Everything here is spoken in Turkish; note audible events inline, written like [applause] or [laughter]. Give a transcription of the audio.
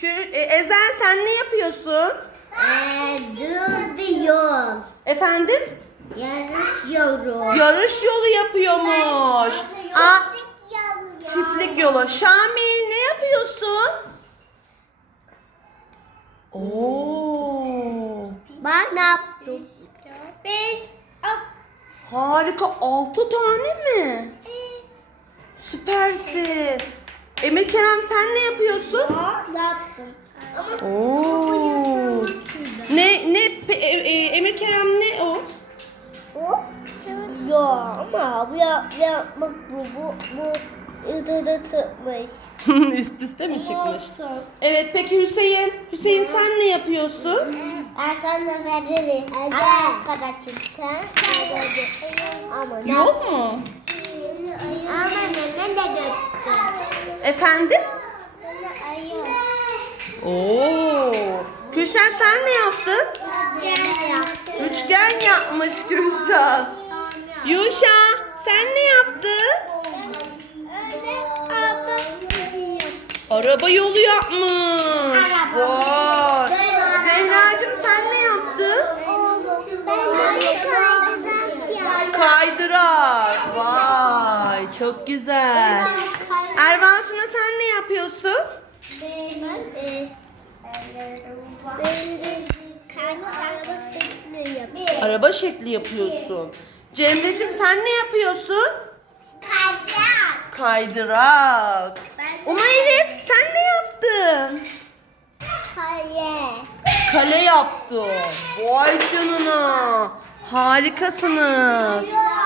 Kü e, Ezel sen ne yapıyorsun? E, yol. Efendim? Yarış yolu. Yarış yolu yapıyormuş. Çiftlik yolu Aa, ya Çiftlik yolu. Ya Şamil, ya Şamil ya. ne yapıyorsun? Oo. Ben ne yaptım? Biz. Harika. Altı tane mi? Emir Kerem sen ne yapıyorsun? Ya yaptım. Yo, yo, yo. Oo. Ne ne e, e, Emir Kerem ne o? O. Ya ama bu yapmak bu bu bu da [laughs] çıkmış. Üst üste mi çıkmış? Evet peki Hüseyin. Hüseyin ya. sen ne yapıyorsun? Ersan da verir. Ergen kadar çıkken, sen Aman Yok mu? Ama ne ne de gör. Efendim? Oo. Oh. Gülşen sen ne yaptın? Üçgen yaptım. Üçgen yapmış Gülşen. [laughs] Yuşa sen ne yaptın? [laughs] Araba yolu yapmış. Araba. Vay. Wow. [laughs] Zehracığım Çok güzel. Ervan'sına sen ne yapıyorsun? Ben de. Şekli yapıyorum. Araba şekli yapıyorsun. Cemre'cim sen ne yapıyorsun? Kaydırak. Kaydırak. Umayelif sen ne yaptın? Kale. Kale yaptın. Vay canına. Harikasınız.